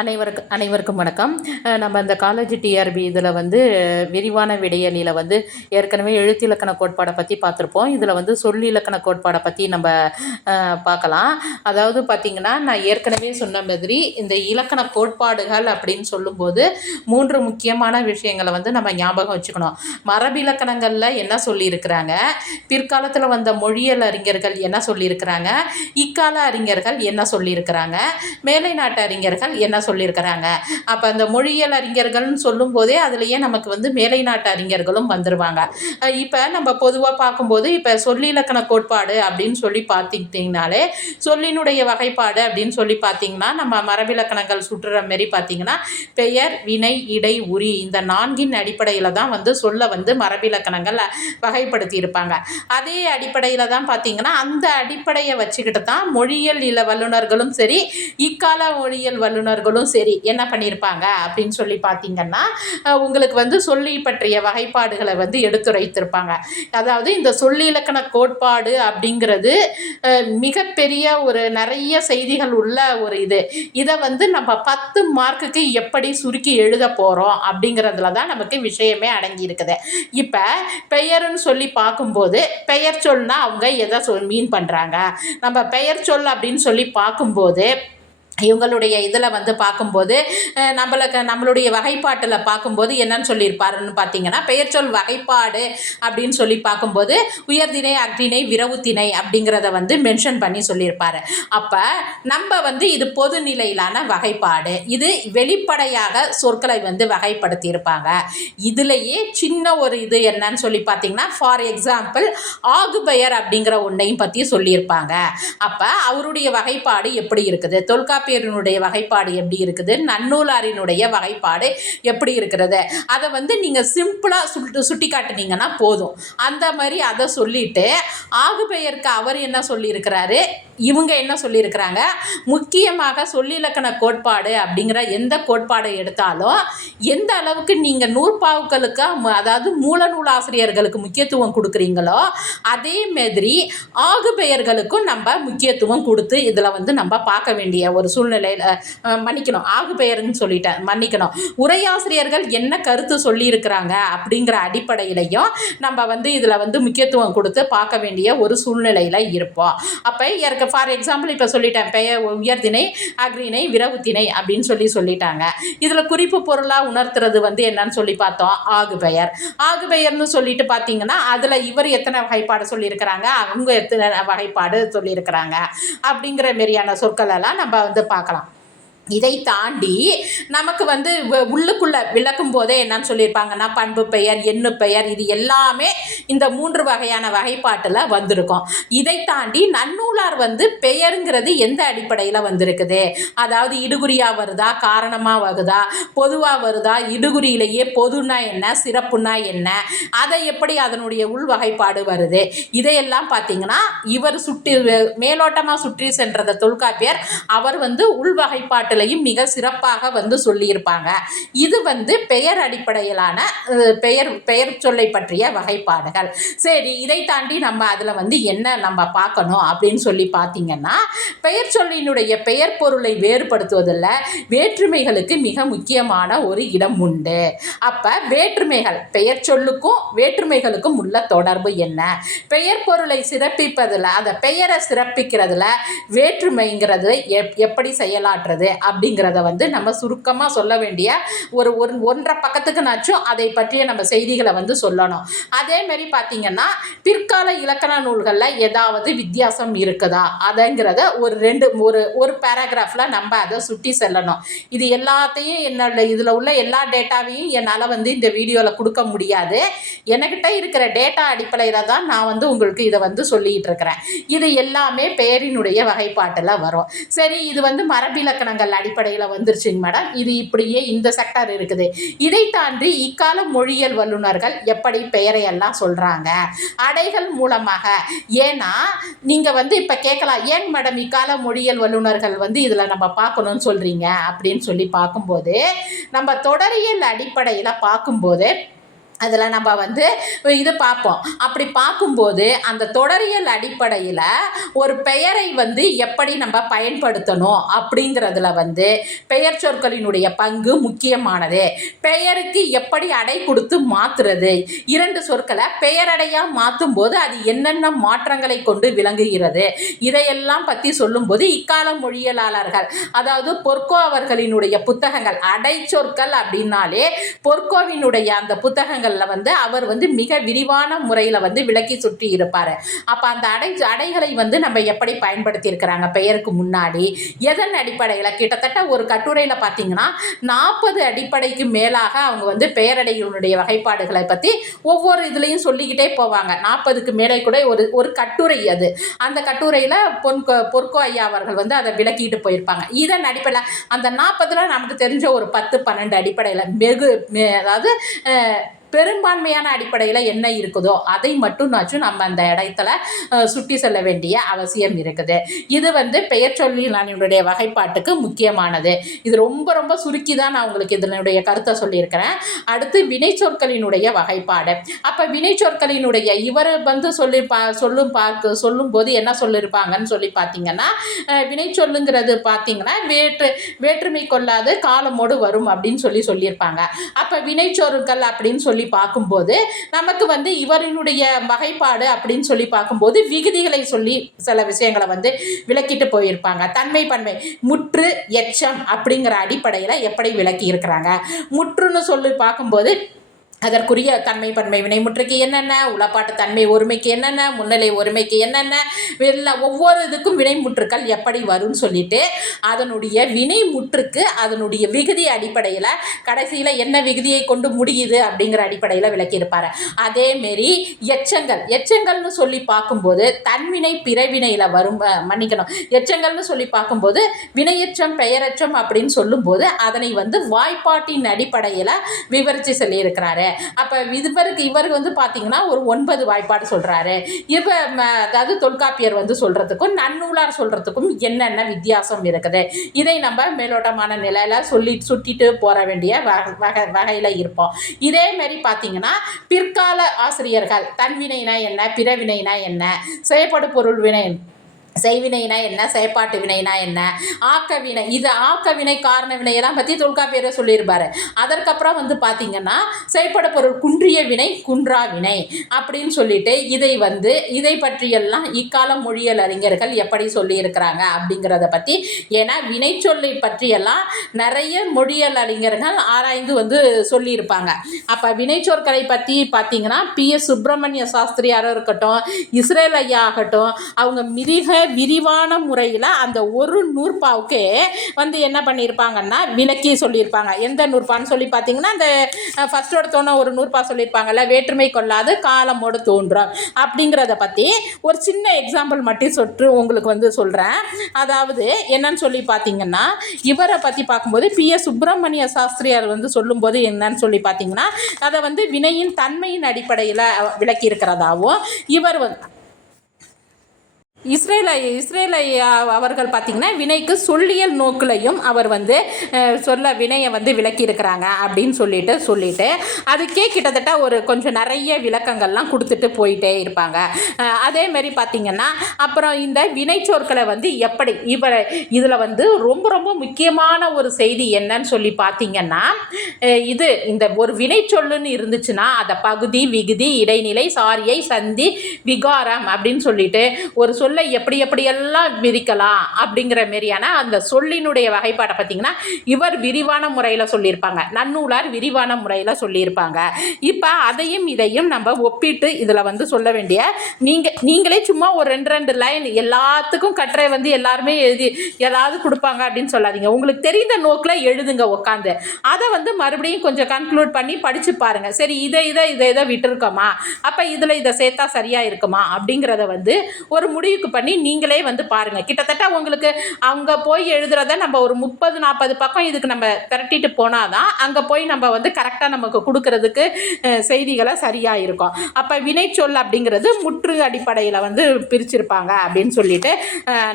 அனைவருக்கு அனைவருக்கும் வணக்கம். நம்ம இந்த காலேஜ் டிஆர்பி இதில் வந்து விரிவான விடையலியில் வந்து ஏற்கனவே எழுத்திலக்கண கோட்பாடை பற்றி பார்த்துருப்போம். இதில் வந்து சொல்லிலக்கண கோட்பாடை பற்றி நம்ம பார்க்கலாம். அதாவது பார்த்திங்கன்னா நான் ஏற்கனவே சொன்ன மாதிரி இந்த இலக்கண கோட்பாடுகள் அப்படின்னு சொல்லும்போது மூன்று முக்கியமான விஷயங்களை வந்து நம்ம ஞாபகம் வச்சுக்கணும். மரபிலக்கணங்களில் என்ன சொல்லியிருக்கிறாங்க? பிற்காலத்தில் வந்த மொழியல் அறிஞர்கள் என்ன சொல்லியிருக்கிறாங்க? இக்கால அறிஞர்கள் என்ன சொல்லியிருக்கிறாங்க? மேலை நாட்டு அறிஞர்கள் என்ன சொல்லியிருக்கிறாங்க. அப்போ அந்த மொழியியல் அறிஞர்கள்னு சொல்லும்போதே அதுலேயே நமக்கு வந்து மேலை நாட்டு அறிஞர்களும் வந்துடுவாங்க இப்போ நம்ம பொதுவாக பார்க்கும்போது இப்போ சொல்லிலக்கண கோட்பாடு அப்படின்னு சொல்லி பார்த்துக்கிட்டிங்கனாலே சொல்லினுடைய வகைப்பாடு அப்படின்னு சொல்லி பார்த்தீங்கன்னா நம்ம மரபிலக்கணங்கள் சுற்றுற மாரி பார்த்தீங்கன்னா பெயர் வினை இடை உரி இந்த நான்கின் அடிப்படையில் தான் வந்து சொல்ல வந்து மரபிலக்கணங்கள் வகைப்படுத்தி இருப்பாங்க. அதே அடிப்படையில் தான் பார்த்தீங்கன்னா அந்த அடிப்படையை வச்சுக்கிட்டு தான் மொழியியல் இல வல்லுநர்களும் சரி இக்கால மொழியியல் வல்லுநர்களும் சரி என்ன பண்ணியிருப்பாங்க அப்படின்னு சொல்லி பார்த்தீங்கன்னா உங்களுக்கு வந்து சொல்லி பற்றிய வகைப்பாடுகளை வந்து எடுத்துரைத்திருப்பாங்க. அதாவது இந்த சொல்லி இலக்கண கோட்பாடு அப்படிங்கிறது மிகப்பெரிய ஒரு நிறைய செய்திகள் உள்ள ஒரு இது. இதை வந்து நம்ம பத்து மார்க்குக்கு எப்படி சுருக்கி எழுத போகிறோம் அப்படிங்கிறதுல தான் நமக்கு விஷயமே அடங்கி இருக்குது இப்போ பெயருன்னு சொல்லி பார்க்கும்போது பெயர் சொல்னா அவங்க எதை சொல் மீன் பண்ணுறாங்க நம்ம பெயர் சொல் அப்படின்னு சொல்லி பார்க்கும்போது இவங்களுடைய இதில் வந்து பார்க்கும்போது நம்மளுக்கு நம்மளுடைய வகைப்பாட்டில் பார்க்கும்போது என்னன்னு சொல்லியிருப்பாருன்னு பார்த்தீங்கன்னா பெயர்ச்சொல் வகைப்பாடு அப்படின்னு சொல்லி பார்க்கும்போது உயர்திணை அக்னிணை விரவுத்திணை அப்படிங்கிறத வந்து மென்ஷன் பண்ணி சொல்லியிருப்பாரு. அப்போ நம்ம வந்து இது பொதுநிலையிலான வகைப்பாடு. இது வெளிப்படையாக சொற்களை வந்து வகைப்படுத்தியிருப்பாங்க. இதுலேயே சின்ன ஒரு இது என்னன்னு சொல்லி பார்த்தீங்கன்னா ஃபார் எக்ஸாம்பிள் ஆகுபெயர் அப்படிங்கிற ஒன்றையும் பற்றி சொல்லியிருப்பாங்க. அப்போ அவருடைய வகைப்பாடு எப்படி இருக்குது? தொல்காப்பியரினுடைய வகைப்பாடு எப்படி இருக்குது? நன்னூலாரினுடைய வகைப்பாடு எப்படி இருக்கிறது? அதை வந்து நீங்கள் சிம்பிளாக சுட்டு சுட்டி காட்டினீங்கன்னா போதும். அந்த மாதிரி அதை சொல்லிட்டு ஆகுபெயருக்கு அவர் என்ன சொல்லியிருக்கிறாரு? இவங்க என்ன சொல்லியிருக்கிறாங்க? முக்கியமாக சொல்லிலக்கண கோட்பாடு அப்படிங்கிற எந்த கோட்பாடை எடுத்தாலும் எந்த அளவுக்கு நீங்கள் நூற்பாவுக்களுக்கு அதாவது மூல நூல் ஆசிரியர்களுக்கு முக்கியத்துவம் கொடுக்குறீங்களோ அதே மாதிரி ஆகு பெயர்களுக்கும் நம்ம முக்கியத்துவம் கொடுத்து இதில் வந்து நம்ம பார்க்க வேண்டிய ஒரு சூழ்நிலையில் மன்னிக்கணும். ஆகு பெயருன்னு சொல்லிட்டேன் மன்னிக்கணும். உரையாசிரியர்கள் என்ன கருத்து சொல்லியிருக்கிறாங்க அப்படிங்கிற அடிப்படையிலையும் நம்ம வந்து இதில் வந்து முக்கியத்துவம் கொடுத்து பார்க்க வேண்டிய ஒரு சூழ்நிலையில் இருப்போம். அப்போ ஏற்க ஃபார் எக்ஸாம்பிள் இப்போ சொல்லிட்டேன் பெயர் உயர்தினை அக்ரிணை விரவுத்திணை அப்படின்னு சொல்லி சொல்லிட்டாங்க. இதில் குறிப்பு பொருளாக உணர்த்துறது வந்து என்னன்னு சொல்லி பார்த்தோம் ஆகு பெயர். ஆகு பெயர்னு சொல்லிட்டு பார்த்தீங்கன்னா அதில் இவர் எத்தனை வகைப்பாடு சொல்லியிருக்கிறாங்க அவங்க எத்தனை வகைப்பாடு சொல்லியிருக்கிறாங்க அப்படிங்கிற மாரியான சொற்கள் எல்லாம் நம்ம வந்து பார்க்கலாம். இதை தாண்டி நமக்கு வந்து வ- விளக்கும் போதே என்னன்னு சொல்லியிருப்பாங்கன்னா பண்பு பெயர் எண்ணு பெயர் இது எல்லாமே இந்த மூன்று வகையான வகைப்பாட்டில் வந்திருக்கும். இதை தாண்டி நன்னூலார் வந்து பெயருங்கிறது எந்த அடிப்படையில் வந்திருக்குது? அதாவது இடுகுறியாக வருதா காரணமாக வருதா பொதுவாக வருதா இடுகுறியிலேயே பொதுனா என்ன சிறப்புனா என்ன அதை எப்படி அதனுடைய உள் வகைப்பாடு வருது? இதையெல்லாம் பார்த்தீங்கன்னா இவர் சுற்றி மேலோட்டமாக சுற்றி சென்றத தொல்காப்பியர் அவர் வந்து உள் வகைப்பாட்டிலையும் மிக சிறப்பாக வந்து சொல்லியிருப்பாங்க. இது வந்து பெயர் அடிப்படையிலான பெயர் பெயர் சொல்லை பற்றிய வகைப்பாடுகள். சரி இதை தாண்டி நம்ம அதில் வந்து என்ன நம்ம பார்க்கணும் அப்படின்னு சொல்லி பார்த்தீங்கன்னா பெயர் சொல்லினுடைய பெயர் பொருளை வேறுபடுத்துவதில் வேற்றுமைகளுக்கு மிக முக்கியமான ஒரு இடம் உண்டு. அப்போ வேற்றுமைகள் பெயர் சொல்லுக்கும் வேற்றுமைகளுக்கும் உள்ள தொடர்பு என்ன? பெயர் பொருளை சிறப்பிப்பதில் அந்த பெயரை சிறப்பிக்கிறதுல வேற்றுமைங்கிறது எப் எப்படி செயலாற்றுறது அப்படிங்கிறத வந்து நம்ம சுருக்கமாக சொல்ல வேண்டிய ஒரு ஒரு ஒன்றரை பக்கத்துக்குனாச்சும் அதை பற்றிய நம்ம செய்திகளை வந்து சொல்லணும். அதேமாரி பார்த்திங்கன்னா பார்த்தீங்கன்னா பிற்கால இலக்கண நூல்களில் ஏதாவது வித்தியாசம் இருக்குதா? அதங்கிறத ஒரு ரெண்டு ஒரு ஒரு பேராகிராஃபில் நம்ம அதை சுட்டி செல்லணும். இது எல்லாத்தையும் என்னோட இதில் உள்ள எல்லா டேட்டாவையும் என்னால் வந்து இந்த வீடியோவில் கொடுக்க முடியாது. என்கிட்ட இருக்கிற டேட்டா அடிப்படையில் தான் நான் வந்து உங்களுக்கு இதை வந்து சொல்லிகிட்டு இருக்கிறேன். இது எல்லாமே பெயரினுடைய வகைப்பாட்டில் வரும். சரி இது வந்து மரபிலக்கணங்கள் அடிப்படையில் வந்துருச்சுங்க மேடம். இது இப்படியே இந்த செக்டர் இருக்குது. இதை தாண்டி இக்கால மொழியியல் வல்லுநர்கள் எப்படி பெயரை எல்லாம் சொல்கிறாங்க அடைகள் மூலமாக. ஏன்னா நீங்கள் வந்து இப்போ கேட்கலாம் ஏன் மேடம் இக்கால மொழியியல் வல்லுநர்கள் வந்து இதில் நம்ம பார்க்கணும்னு சொல்கிறீங்க அப்படின்னு சொல்லி பார்க்கும்போது நம்ம தொடரியல் அடிப்படையில் பார்க்கும்போது அதில் நம்ம வந்து இது பார்ப்போம். அப்படி பார்க்கும்போது அந்த தொடரியல் அடிப்படையில் ஒரு பெயரை வந்து எப்படி நம்ம பயன்படுத்தணும் அப்படிங்கிறதுல வந்து பெயர் சொற்களினுடைய பங்கு முக்கியமானது. பெயருக்கு எப்படி அடை கொடுத்து மாற்றுறது இரண்டு சொற்களை பெயரடையாக மாற்றும் போது அது என்னென்ன மாற்றங்களை கொண்டு விளங்குகிறது? இதையெல்லாம் பற்றி சொல்லும்போது இக்கால மொழியலாளர்கள் அதாவது பொற்கோ அவர்களினுடைய புத்தகங்கள் அடை சொற்கள் அப்படின்னாலே பொற்கோவினுடைய அந்த புத்தகங்கள் புத்தகங்களில் வந்து அவர் வந்து மிக விரிவான முறையில் வந்து விளக்கி சுற்றி இருப்பார். அப்போ அந்த அடை அடைகளை வந்து நம்ம எப்படி பயன்படுத்தியிருக்கிறாங்க பெயருக்கு முன்னாடி? எதன் அடிப்படையில்? கிட்டத்தட்ட ஒரு கட்டுரையில் பார்த்தீங்கன்னா நாற்பது அடிப்படைக்கு மேலாக அவங்க வந்து பெயரடைகளுடைய வகைப்பாடுகளை பற்றி ஒவ்வொரு இதுலேயும் சொல்லிக்கிட்டே போவாங்க. நாற்பதுக்கு மேலே கூட ஒரு ஒரு கட்டுரை அது. அந்த கட்டுரையில் பொன் பொற்கோ ஐயா அவர்கள் வந்து அதை விளக்கிட்டு போயிருப்பாங்க. இதன் அடிப்படையில் அந்த நாற்பதில் நமக்கு தெரிஞ்ச ஒரு பத்து பன்னெண்டு அடிப்படையில் வெகு அதாவது பெரும்பான்மையான அடிப்படையில் என்ன இருக்குதோ அதை மட்டும்னாச்சும் நம்ம அந்த இடத்துல சுட்டி செல்ல வேண்டிய அவசியம் இருக்குது. இது வந்து பெயர் சொல்லினுடைய வகைப்பாட்டுக்கு முக்கியமானது. இது ரொம்ப ரொம்ப சுருக்கி தான் நான் உங்களுக்கு இதனுடைய கருத்தை சொல்லியிருக்கிறேன். அடுத்து வினை சொற்களினுடைய வகைப்பாடு. அப்போ வினை சொற்களினுடைய இவர் வந்து சொல்லி பா சொல்லும் பார்த்து சொல்லும்போது என்ன சொல்லியிருப்பாங்கன்னு சொல்லி பார்த்தீங்கன்னா வினை சொல்லுங்கிறது பார்த்தீங்கன்னா வேற்று வேற்றுமை கொள்ளாது காலமோடு வரும் அப்படின்னு சொல்லி சொல்லியிருப்பாங்க. அப்போ வினை சொற்கள் அப்படின்னு சொல்லி சொல்லி பார்க்கும்போது நமக்கு வந்து இவரினுடைய வகைப்பாடு அப்படின்னு சொல்லி பார்க்கும்போது விகுதிகளை சொல்லி சில விஷயங்களை வந்து விளக்கிட்டு போயிருப்பாங்க. தன்மை பன்மை முற்று எச்சம் அப்படிங்கிற அடிப்படையில் எப்படி விளக்கி இருக்கிறாங்க முற்றுன்னு சொல்லி பார்க்கும்போது அதற்குரிய தன்மை பன்மை வினைமுற்றுக்கு என்னென்ன? உளப்பாட்டு தன்மை ஒருமைக்கு என்னென்ன? முன்னிலை ஒருமைக்கு என்னென்ன? எல்லா ஒவ்வொரு இதுக்கும் வினைமுற்றுக்கள் எப்படி வரும்னு சொல்லிட்டு அதனுடைய வினைமுற்றுக்கு அதனுடைய விகுதி அடிப்படையில் கடைசியில் என்ன விகுதியை கொண்டு முடியுது அப்படிங்கிற அடிப்படையில் விளக்கியிருப்பார். அதேமாரி எச்சங்கள் எச்சங்கள்னு சொல்லி பார்க்கும்போது தன்வினை பிறவினையில் வரும் மன்னிக்கணும். எச்சங்கள்னு சொல்லி பார்க்கும்போது வினையச்சம் பெயரச்சம் அப்படின்னு சொல்லும்போது அதனை வந்து வாய்ப்பாட்டின் அடிப்படையில் விவரித்து சொல்லியிருக்கிறாரு. அப்போ இவருக்கு இவருக்கு வந்து பார்த்தீங்கன்னா ஒரு ஒன்பது வாய்ப்பாடு சொல்கிறாரு இவ அதாவது தொல்காப்பியர் வந்து சொல்கிறதுக்கும் நன்னூலார் சொல்கிறதுக்கும் என்னென்ன வித்தியாசம் இருக்குது? இதை நம்ம மேலோட்டமான நிலையில் சொல்லி சுட்டிட்டு போற வேண்டிய வகை வகையில் இருப்போம். இதேமாரி பார்த்தீங்கன்னா பிற்கால ஆசிரியர்கள் தன்வினைனா என்ன பிறவினைனா என்ன செயற்படு பொருள் வினை செய்வினைனா என்ன? செயற்பாட்டு வினைனா என்ன? ஆக்க வினை. இது ஆக்க வினை காரண வினையெல்லாம் பற்றி தொல்காப்பியரை சொல்லியிருப்பார். அதற்கப்புறம் வந்து பார்த்திங்கன்னா செயற்பட பொருள் குன்றிய வினை குன்றா வினை அப்படின்னு சொல்லிட்டு இதை வந்து இதை பற்றியெல்லாம் இக்கால மொழியல் அறிஞர்கள் எப்படி சொல்லியிருக்கிறாங்க அப்படிங்கிறத பற்றி ஏன்னா வினை பற்றியெல்லாம் நிறைய மொழியல் அறிஞர்கள் ஆராய்ந்து வந்து சொல்லியிருப்பாங்க. அப்போ வினைச்சொற்களை பற்றி பார்த்தீங்கன்னா பி எஸ் சுப்பிரமணிய சாஸ்திரியாரும் இருக்கட்டும் இஸ்ரேல் ஐயா ஆகட்டும் அவங்க மிதிக விரிவான முறையில் அந்த ஒரு நூற்பாவுக்கு வந்து என்ன பண்ணியிருப்பாங்கன்னா விளக்கி சொல்லியிருப்பாங்க எந்த நூற்பான்னு சொல்லி பார்த்தீங்கன்னா அந்த ஃபஸ்ட்டோட தோணும் ஒரு நூற்பா சொல்லியிருப்பாங்கல்ல வேற்றுமை கொள்ளாது காலமோடு தோன்றும். அப்படிங்கிறத பற்றி ஒரு சின்ன எக்ஸாம்பிள் மட்டும் சொற்று உங்களுக்கு வந்து சொல்கிறேன் அதாவது என்னன்னு சொல்லி பார்த்தீங்கன்னா இவரை பற்றி பார்க்கும்போது பி. எஸ். சுப்பிரமணிய சாஸ்திரியார் வந்து சொல்லும்போது என்னன்னு சொல்லி பார்த்தீங்கன்னா அதை வந்து வினையின் தன்மையின் அடிப்படையில் விளக்கி இருக்கிறதாவும் இவர் வந்து இஸ்ரேல இஸ்ரேலை அவர்கள் பார்த்திங்கன்னா வினைக்கு சொல்லியல் நோக்கிலையும் அவர் வந்து சொல்ல வினையை வந்து விளக்கியிருக்கிறாங்க அப்படின்னு சொல்லிட்டு சொல்லிட்டு அதுக்கே கிட்டத்தட்ட ஒரு கொஞ்சம் நிறைய விளக்கங்கள்லாம் கொடுத்துட்டு போயிட்டே இருப்பாங்க. அதேமாரி பார்த்திங்கன்னா அப்புறம் இந்த வினைச்சொற்களை வந்து எப்படி இவ இதில் வந்து ரொம்ப ரொம்ப முக்கியமான ஒரு செய்தி என்னன்னு சொல்லி பார்த்தீங்கன்னா இது இந்த ஒரு வினைச்சொல்லுன்னு இருந்துச்சுன்னா அதை பகுதி விகுதி இடைநிலை சாரியை சந்தி விகாரம் அப்படின்னு சொல்லிட்டு ஒரு சொல் சொல்லை எப்படி எப்படியெல்லாம் விரிக்கலாம் அப்படிங்கிற மாரியான அந்த சொல்லினுடைய வகைப்பாட்டை பார்த்திங்கன்னா இவர் விரிவான முறையில் சொல்லியிருப்பாங்க. நன்னூலார் விரிவான முறையில் சொல்லியிருப்பாங்க. இப்போ அதையும் இதையும் நம்ம ஒப்பிட்டு இதில் வந்து சொல்ல வேண்டிய நீங்கள் நீங்களே சும்மா ஒரு ரெண்டு ரெண்டு லைன் எல்லாத்துக்கும் கட்டுரை வந்து எல்லாருமே எழுதி ஏதாவது கொடுப்பாங்க அப்படின்னு சொல்லாதீங்க. உங்களுக்கு தெரிந்த நோக்கில் எழுதுங்க உட்காந்து அதை வந்து மறுபடியும் கொஞ்சம் கன்க்ளூட் பண்ணி படித்து பாருங்கள் சரி இதை இதை இதை இதை விட்டுருக்கோமா? அப்போ இதில் இதை சேர்த்தா சரியாக இருக்குமா? அப்படிங்கிறத வந்து ஒரு முடிவுக்கு முடிவுக்கு பண்ணி நீங்களே வந்து பாருங்கள் கிட்டத்தட்ட உங்களுக்கு அங்கே போய் எழுதுறத நம்ம ஒரு முப்பது நாற்பது பக்கம் இதுக்கு நம்ம திரட்டிட்டு போனால் தான் அங்கே போய் நம்ம வந்து கரெக்டாக நமக்கு கொடுக்கறதுக்கு செய்திகளை சரியாக இருக்கும். அப்போ வினைச்சொல் அப்படிங்கிறது முற்று அடிப்படையில் வந்து பிரிச்சிருப்பாங்க அப்படின்னு சொல்லிட்டு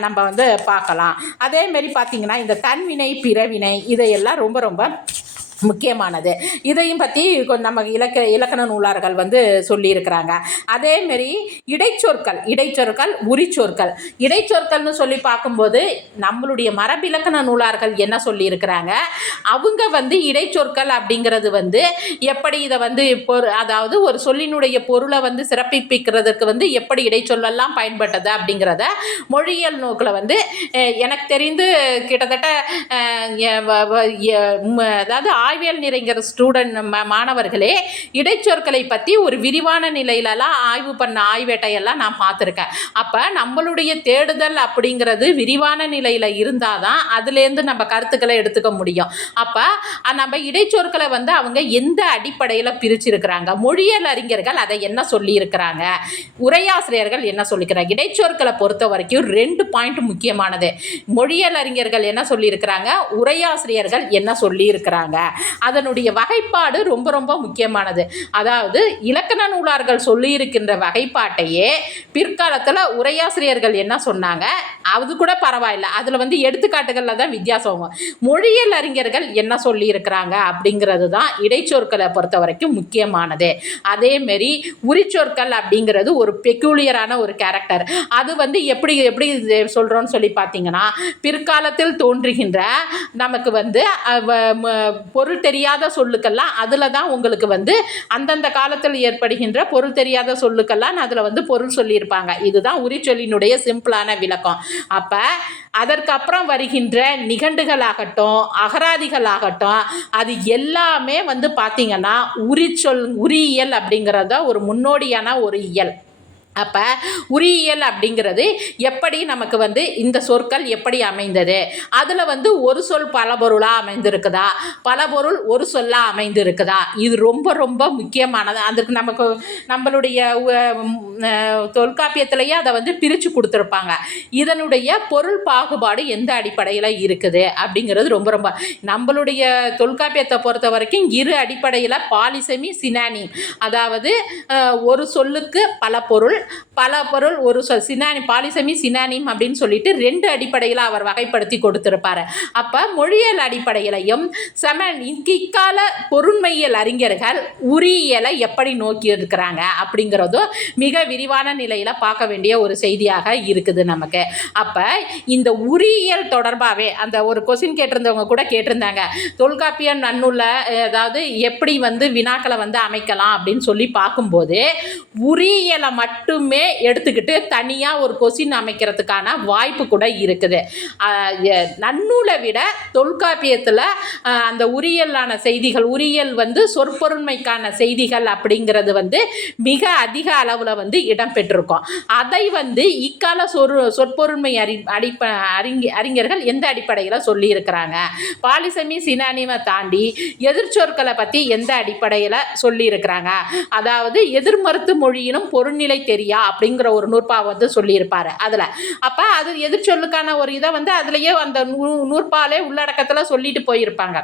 நம்ம வந்து பார்க்கலாம். அதேமாரி பார்த்திங்கன்னா இந்த தன்வினை பிறவினை இதையெல்லாம் ரொம்ப ரொம்ப முக்கியமானது. இதையும் பற்றி நம்ம இலக்க இலக்கண நூலார்கள் வந்து சொல்லியிருக்கிறாங்க. அதேமாரி இடைச்சொற்கள் இடைச்சொற்கள் உரிச்சொற்கள். இடைச்சொற்கள்னு சொல்லி பார்க்கும்போது நம்மளுடைய மரபிலக்கண நூலார்கள் என்ன சொல்லியிருக்கிறாங்க? அவங்க வந்து இடைச்சொற்கள் அப்படிங்கிறது வந்து எப்படி இதை வந்து பொரு அதாவது ஒரு சொல்லினுடைய பொருளை வந்து சிறப்பிப்பிக்கிறதுக்கு வந்து எப்படி இடைச்சொல்லெல்லாம் பயன்பட்டது அப்படிங்கிறத மொழியியல் நோக்கில் வந்து எனக்கு தெரிந்து கிட்டத்தட்ட அதாவது ஆய்வியல் நிறைங்கிற ஸ்டூடெண்ட் மாணவர்களே இடைச்சொற்களை பற்றி ஒரு விரிவான நிலையிலலாம் ஆய்வு பண்ண ஆய்வேட்டையெல்லாம் நான் பார்த்துருக்கேன். அப்போ நம்மளுடைய தேடுதல் அப்படிங்கிறது விரிவான நிலையில் இருந்தால் தான் அதுலேருந்து நம்ம கருத்துக்களை எடுத்துக்க முடியும். அப்போ நம்ம இடைச்சொற்களை வந்து அவங்க எந்த அடிப்படையில் பிரிச்சிருக்கிறாங்க? மொழியியல் அறிஞர்கள் அதை என்ன சொல்லியிருக்கிறாங்க? உரையாசிரியர்கள் என்ன சொல்லிக்கிறாங்க? இடைச்சொற்களை பொறுத்த வரைக்கும் ரெண்டு பாயிண்ட் முக்கியமானது. மொழியியல் அறிஞர்கள் என்ன சொல்லியிருக்கிறாங்க? உரையாசிரியர்கள் என்ன சொல்லியிருக்கிறாங்க? அதனுடைய வகைப்பாடு ரொம்ப ரொம்ப முக்கியமானது. அதாவது இலக்கண நூலார்கள் சொல்லியிருக்கின்ற வகைப்பாட்டையே பிற்காலத்தில் உரையாசிரியர்கள் என்ன சொன்னாங்க? அது கூட பரவாயில்ல. அதில் வந்து எடுத்துக்காட்டுகளில் தான் வித்தியாசம். மொழியியல் அறிஞர்கள் என்ன சொல்லியிருக்கிறாங்க அப்படிங்கிறது தான் இடைச்சொற்களை பொறுத்த வரைக்கும் முக்கியமானது. அதேமாரி உரிச்சொற்கள் அப்படிங்கிறது ஒரு பெக்யூலியரான ஒரு கேரக்டர் அது வந்து எப்படி எப்படி சொல்கிறோன்னு சொல்லி பார்த்தீங்கன்னா பிற்காலத்தில் தோன்றுகின்ற நமக்கு வந்து பொருள் பொருள் தெரியாத சொல்லுக்கெல்லாம் அதில் தான் உங்களுக்கு வந்து அந்தந்த காலத்தில் ஏற்படுகின்ற பொருள் தெரியாத சொல்லுக்கெல்லாம் அதில் வந்து பொருள் சொல்லியிருப்பாங்க. இதுதான் உரிச்சொல்லினுடைய சிம்பிளான விளக்கம். அப்போ அதற்கப்புறம் வருகின்ற நிகண்டுகளாகட்டும் அகராதிகளாகட்டும் அது எல்லாமே வந்து பார்த்திங்கன்னா உரிச்சொல் உரியியல் அப்படிங்கிறத ஒரு முன்னோடியான ஒரு இயல். அப்போ உரியியல் அப்படிங்கிறது எப்படி நமக்கு வந்து இந்த சொற்கள் எப்படி அமைந்தது? அதில் வந்து ஒரு சொல் பல பொருளாக அமைந்திருக்குதா? பல பொருள் ஒரு சொல்லாக அமைந்திருக்குதா? இது ரொம்ப ரொம்ப முக்கியமானது. அதுக்கு நமக்கு நம்மளுடைய உ- தொல்காப்பியத்திலேயே அதை வந்து பிரித்து கொடுத்துருப்பாங்க. இதனுடைய பொருள் பாகுபாடு எந்த அடிப்படையில் இருக்குது அப்படிங்கிறது ரொம்ப ரொம்ப நம்மளுடைய தொல்காப்பியத்தை பொறுத்த வரைக்கும் இரு அடிப்படையில் பாலிசமி சினானி. அதாவது ஒரு சொல்லுக்கு பல பொருள் பல பொருள் ஒரு சொல் சினானி பாலிசமி சினானிம் அப்படின்னு சொல்லிட்டு ரெண்டு அடிப்படையில் அவர் வகைப்படுத்தி கொடுத்துருப்பாரு. அப்போ மொழியியல் அடிப்படையிலையும் சமன் இக்கால பொருண்மையியல் அறிஞர்கள் உரியலை எப்படி நோக்கி இருக்கிறாங்க அப்படிங்கிறதும் மிக விரிவான நிலையில் பார்க்க வேண்டிய ஒரு செய்தியாக இருக்குது நமக்கு. அப்போ இந்த உரியல் தொடர்பாகவே அந்த ஒரு கொஸ்டின் கேட்டிருந்தவங்க கூட கேட்டிருந்தாங்க. தொல்காப்பியம் நன்னூல்ல அதாவது எப்படி வந்து வினாக்களை வந்து அமைக்கலாம் அப்படின்னு சொல்லி பார்க்கும்போது உரியியலை மட்டும் மட்டுமே எடுத்துக்கிட்டு தனியாக ஒரு கொஸ்டின் அமைக்கிறதுக்கான வாய்ப்பு கூட இருக்குது. நன்னூலை விட தொல்காப்பியத்தில் அந்த உரியலான செய்திகள் உரியல் வந்து சொற்பொருண்மைக்கான செய்திகள் அப்படிங்கிறது வந்து மிக அதிக அளவில் வந்து இடம்பெற்றிருக்கும். அதை வந்து இக்கால சொற் சொற்பொருண்மை அறி அடிப்ப அறிஞ அறிஞர்கள் எந்த அடிப்படையில் சொல்லியிருக்கிறாங்க? பாலிசமி சினானிமை தாண்டி எதிர்ச்சொற்களை பற்றி எந்த அடிப்படையில் சொல்லியிருக்கிறாங்க? அதாவது எதிர்மறுத்து மொழியினும் பொருள்நிலை ஏரியா அப்படிங்கிற ஒரு நூற்பா வந்து சொல்லியிருப்பாரு அதில். அப்போ அது எதிர்ச்சொல்லுக்கான ஒரு இதை வந்து அதுலேயே அந்த நூ நூற்பாலே உள்ளடக்கத்தில் சொல்லிட்டு போயிருப்பாங்க.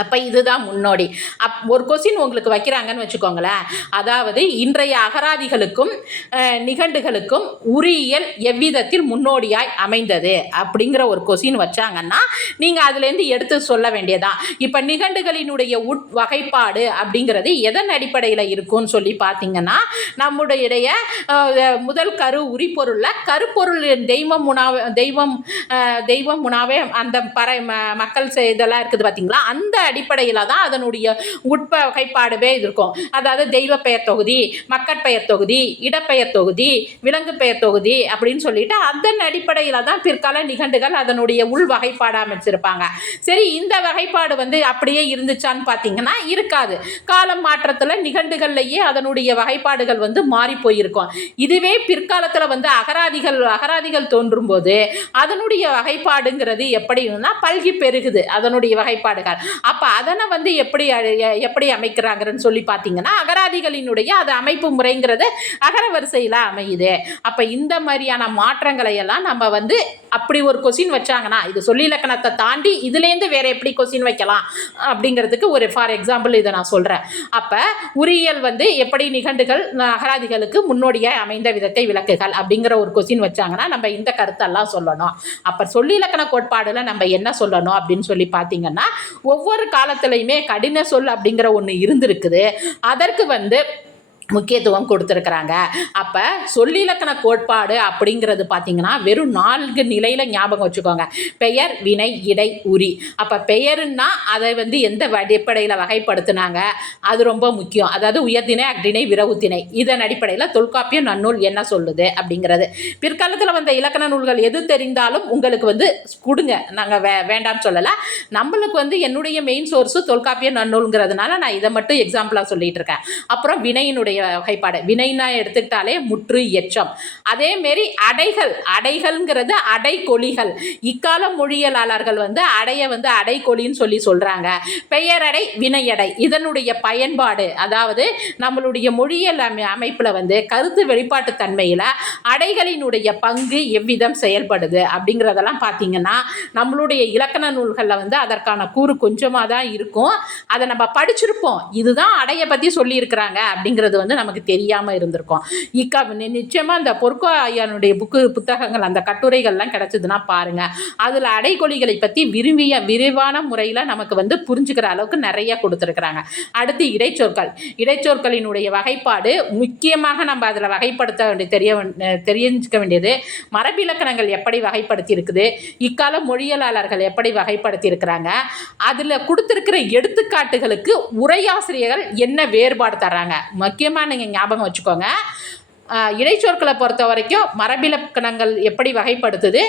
அப்போ இதுதான் முன்னோடி. அப் ஒரு கொஸ்டின் உங்களுக்கு வைக்கிறாங்கன்னு வச்சுக்கோங்களேன். அதாவது இன்றைய அகராதிகளுக்கும் நிகண்டுகளுக்கும் உரியல் எவ்விதத்தில் முன்னோடியாய் அமைந்தது அப்படிங்கிற ஒரு கொஸ்டின் வச்சாங்கன்னா நீங்கள் அதுலேருந்து எடுத்து சொல்ல வேண்டியதான் இப்போ நிகண்டுகளினுடைய உட் வகைப்பாடு அப்படிங்கிறது எதன் அடிப்படையில் இருக்கும்னு சொல்லி பார்த்தீங்கன்னா நம்முடைய முதல் கரு உரிப்பொருளில் கருப்பொருள் தெய்வம் உணாவே தெய்வம் தெய்வம் உணாவே அந்த பறை ம- மக்கள் இதெல்லாம் இருக்குது பார்த்தீங்களா? அந்த அடிப்படையில் தான் அதனுடைய உட்ப வகைப்பாடுவே இருக்கும். அதாவது தெய்வ பெயர் தொகுதி மக்கட்பெயர் தொகுதி இடப்பெயர் தொகுதி விலங்கு பெயர் தொகுதி அப்படின்னு சொல்லிட்டு அதன் அடிப்படையில் தான் பிற்கால நிகண்டுகள் அதனுடைய உள் வகைப்பாடு அமைச்சிருப்பாங்க. சரி இந்த வகைப்பாடு வந்து அப்படியே இருந்துச்சான்னு பார்த்தீங்கன்னா இருக்காது. காலம் மாற்றத்தில் நிகண்டுகள்லையே அதனுடைய வகைப்பாடுகள் வந்து மாறி போயிருக்கும். இதுவே பிற்காலத்தில் வந்து அகராதிகள் அகராதிகள் தோன்றும் போது அதனுடைய வகைப்பாடுங்கிறது எப்படின்னா பல்கி பெருகுது அதனுடைய வகைப்பாடுகள். அப்போ அதனை வந்து எப்படி எப்படி அமைக்கிறாங்கன்னு சொல்லி பார்த்தீங்கன்னா அகராதிகளினுடைய அது அமைப்பு முறைங்கிறது அகர வரிசையில் அமையுது. அப்போ இந்த மாதிரியான மாற்றங்களை எல்லாம் நம்ம வந்து அப்படி ஒரு கொஸ்டின் வச்சாங்கன்னா இது சொல்லி இலக்கணத்தை தாண்டி இதுலேருந்து வேற எப்படி கொஸ்டின் வைக்கலாம் அப்படிங்கிறதுக்கு ஒரு ஃபார் எக்ஸாம்பிள் இதை நான் சொல்கிறேன் அப்போ உரியியல் வந்து எப்படி நிகண்டுகள் அகராதிகளுக்கு முன்னோடியாக அமைந்த விதத்தை விளக்குகள் அப்படிங்கிற ஒரு கொஸ்டின் வச்சாங்கன்னா நம்ம இந்த கருத்தெல்லாம் சொல்லணும். அப்போ சொல்லி இலக்கண கோட்பாடில் நம்ம என்ன சொல்லணும் அப்படின்னு சொல்லி பார்த்தீங்கன்னா ஒவ்வொரு ஒவ்வொரு காலத்துலையுமே கடின சொல் அப்படிங்கிற ஒன்று இருந்திருக்குது. அதற்கு வந்து முக்கியத்துவம் கொடுத்துருக்குறாங்க. அப்போ சொல்லிலக்கண கோட்பாடு அப்படிங்கிறது பார்த்திங்கன்னா வெறும் நான்கு நிலையில் ஞாபகம் வச்சுக்கோங்க. பெயர் வினை இடை உரி. அப்போ பெயருன்னா அதை வந்து எந்த அடிப்படையில் வகைப்படுத்துனாங்க? அது ரொம்ப முக்கியம். அதாவது உயர்திணை அக்திணை விரவுத்திணை. இதன் அடிப்படையில் தொல்காப்பியம் நன்னூல் என்ன சொல்லுது அப்படிங்கிறது. பிற்காலத்தில் வந்த இலக்கண நூல்கள் எது தெரிந்தாலும் உங்களுக்கு வந்து கொடுங்க. நாங்கள் வே வேண்டாம்னு சொல்லலை. நம்மளுக்கு வந்து என்னுடைய மெயின் சோர்ஸு தொல்காப்பியம் நன்னூல்ங்கிறதுனால நான் இதை மட்டும் எக்ஸாம்பிளாக சொல்லிகிட்டு இருக்கேன். அப்புறம் வினையினுடைய வகைப்பாடு. வினைனா எடுத்துக்கிட்டாலே முற்று எச்சம். அதேமாரி அடைகள் அடைகள்ங்கிறது அடைக்கொலிகள் இக்கால மொழியலாளர்கள் வந்து அடைய வந்து அடைக்கொலின்னு சொல்லி சொல்கிறாங்க பெயரடை வினையடை இதனுடைய பயன்பாடு. அதாவது நம்மளுடைய மொழியியல் அமை அமைப்பில் வந்து கருத்து வெளிப்பாட்டு தன்மையில் அடைகளினுடைய பங்கு எவ்விதம் செயல்படுது அப்படிங்கிறதெல்லாம் பார்த்தீங்கன்னா நம்மளுடைய இலக்கண நூல்களில் வந்து அதற்கான கூறு கொஞ்சமாக தான் இருக்கும். அதை நம்ம படிச்சிருப்போம். இதுதான் அடைய பற்றி சொல்லியிருக்கிறாங்க அப்படிங்கிறது வந்து நமக்கு தெரியாமல் இருந்திருக்கும். இக்கா நிச்சயமாக அந்த பொற்கோ ஐயானுடைய புக்கு புத்தகங்கள் அந்த கட்டுரைகள்லாம் கிடைச்சதுன்னா பாருங்கள் அதில் அடைக்கொலிகளை பற்றி விரும்பிய விரிவான முறையில் நமக்கு வந்து புரிஞ்சுக்கிற அளவுக்கு நிறைய கொடுத்துருக்குறாங்க. அடுத்து இடைச்சொற்கள். இடைச்சொற்களினுடைய வகைப்பாடு முக்கியமாக நம்ம அதில் வகைப்படுத்த வேண்டிய தெரிய தெரிஞ்சிக்க தெரிஞ்சுக்க வேண்டியது மரபிலக்கணங்கள் எப்படி வகைப்படுத்தி இருக்குது இக்கால மொழியலாளர்கள் எப்படி வகைப்படுத்தி இருக்கிறாங்க அதில் கொடுத்துருக்கிற எடுத்துக்காட்டுகளுக்கு உரையாசிரியர்கள் என்ன வேறுபாடு தர்றாங்க. முக்கியமாக நீங்கள் ஞாபகம் வச்சுக்கோங்க. இடைச்சொற்களை பொறுத்த வரைக்கும் மரபிலக்கணங்கள் எப்படி வகைப்படுத்துது?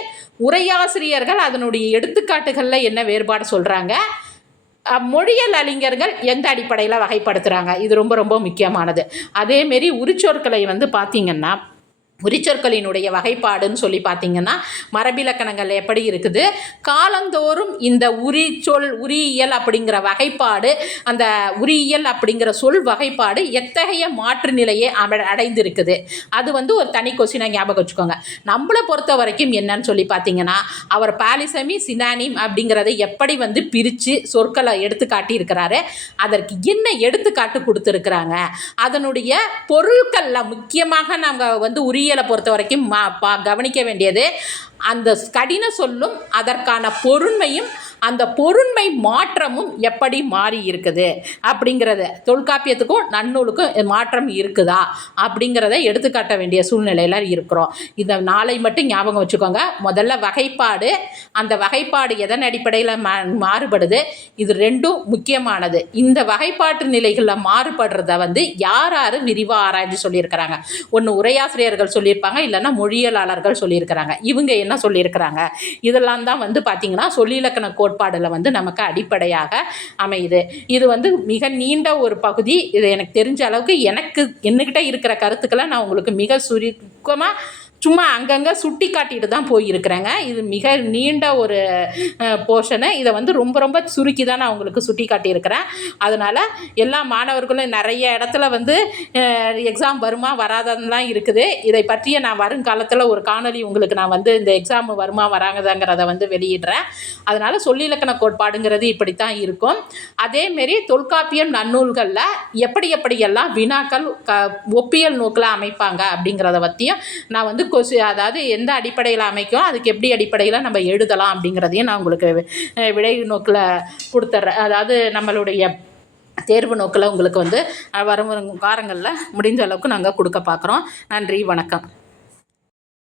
உரையாசிரியர்கள் அதனுடைய எடுத்துக்காட்டுகளில் என்ன வேறுபாடு சொல்கிறாங்க மொழியல் அறிஞர்கள் எந்த அடிப்படையில் வகைப்படுத்துகிறாங்க இது ரொம்ப ரொம்ப முக்கியமானது. அதேமாரி உரிச்சொற்களை வந்து பார்த்திங்கன்னா உரிச்சொற்களினுடைய வகைப்பாடுன்னு சொல்லி பார்த்தீங்கன்னா மரபிலக்கணங்கள் எப்படி இருக்குது? காலந்தோறும் இந்த உரி சொல் உரியியல் அப்படிங்கிற வகைப்பாடு அந்த உரியியல் அப்படிங்கிற சொல் வகைப்பாடு எத்தகைய மாற்று நிலையை அடைந்திருக்குது? அது வந்து ஒரு தனி கொஸ்டினை ஞாபகம் வச்சுக்கோங்க. நம்மளை பொறுத்த வரைக்கும் என்னன்னு சொல்லி பார்த்தீங்கன்னா அவர் பாலிசமி சினானிம் அப்படிங்கிறத எப்படி வந்து பிரித்து சொற்களை எடுத்து காட்டியிருக்கிறாரு அதற்கு என்ன எடுத்துக்காட்டு கொடுத்துருக்குறாங்க அதனுடைய பொருட்களில் முக்கியமாக நாங்கள் வந்து உரியலை பொறுத்த வரைக்கும் மா பா கவனிக்க வேண்டியது அந்த கடின சொல்லும் அதற்கான பொருண்மையும் அந்த பொருண்மை மாற்றமும் எப்படி மாறி இருக்குது? அப்படிங்கிறத தொல்காப்பியத்துக்கும் நன்னூலுக்கும் மாற்றம் இருக்குதா? அப்படிங்கிறத எடுத்துக்காட்ட வேண்டிய சூழ்நிலையில் இருக்கிறோம். இந்த நாளை மட்டும் ஞாபகம் வச்சுக்கோங்க. முதல்ல வகைப்பாடு அந்த வகைப்பாடு எதன் அடிப்படையில் மா மாறுபடுது? இது ரெண்டும் முக்கியமானது. இந்த வகைப்பாட்டு நிலைகளில் மாறுபடுறத வந்து யார் யார் விரிவாக ஆராய்ச்சி சொல்லியிருக்கிறாங்க? ஒன்று உரையாசிரியர்கள் சொல்லியிருப்பாங்க இல்லைன்னா மொழியியலாளர்கள் சொல்லியிருக்கிறாங்க. இவங்க என்ன சொல்லியிருக்கிறாங்க? இதெல்லாம் தான் வந்து பார்த்திங்கன்னா சொல்லிலக்கண கோட்பாடில் வந்து நமக்கு அடிப்படையாக அமையுது. இது வந்து மிக நீண்ட ஒரு பகுதி. இது எனக்கு தெரிஞ்ச அளவுக்கு எனக்கு என்னக்கிட்ட இருக்கிற கருத்துக்களை நான் உங்களுக்கு மிக சுருக்கமாக சும்மா அங்கங்கே சுட்டி காட்டிட்டு தான் போயிருக்கிறேங்க. இது மிக நீண்ட ஒரு போர்ஷனு. இதை வந்து ரொம்ப ரொம்ப சுருக்கி தான் நான் உங்களுக்கு சுட்டி காட்டியிருக்கிறேன். அதனால் எல்லா மாணவர்களும் நிறைய இடத்துல வந்து எக்ஸாம் வருமா வராதன்னுலாம் இருக்குது. இதை பற்றிய நான் வருங்காலத்தில் ஒரு காணொலி உங்களுக்கு நான் வந்து இந்த எக்ஸாம் வருமா வராங்கதாங்கிறத வந்து வெளியிடுறேன். அதனால் சொல்லிலக்கண கோட்பாடுங்கிறது இப்படி தான் இருக்கும். அதேமாரி தொல்காப்பியம் நன்னூல்களில் எப்படி எப்படியெல்லாம் வினாக்கள் க ஒப்பியல் நோக்கில் அமைப்பாங்க அப்படிங்கிறத பற்றியும் நான் வந்து கொசு அதாவது எந்த அடிப்படையில் அமைக்கும் அதுக்கு எப்படி அடிப்படையில் நம்ம எழுதலாம் அப்படிங்கிறதையும் நான் உங்களுக்கு விடை நோக்கில் கொடுத்துட்றேன் அதாவது நம்மளுடைய தேர்வு நோக்கில் உங்களுக்கு வந்து வரும் வரும் வாரங்களில் முடிஞ்ச அளவுக்கு நாங்கள் கொடுக்க பார்க்குறோம். நன்றி வணக்கம்.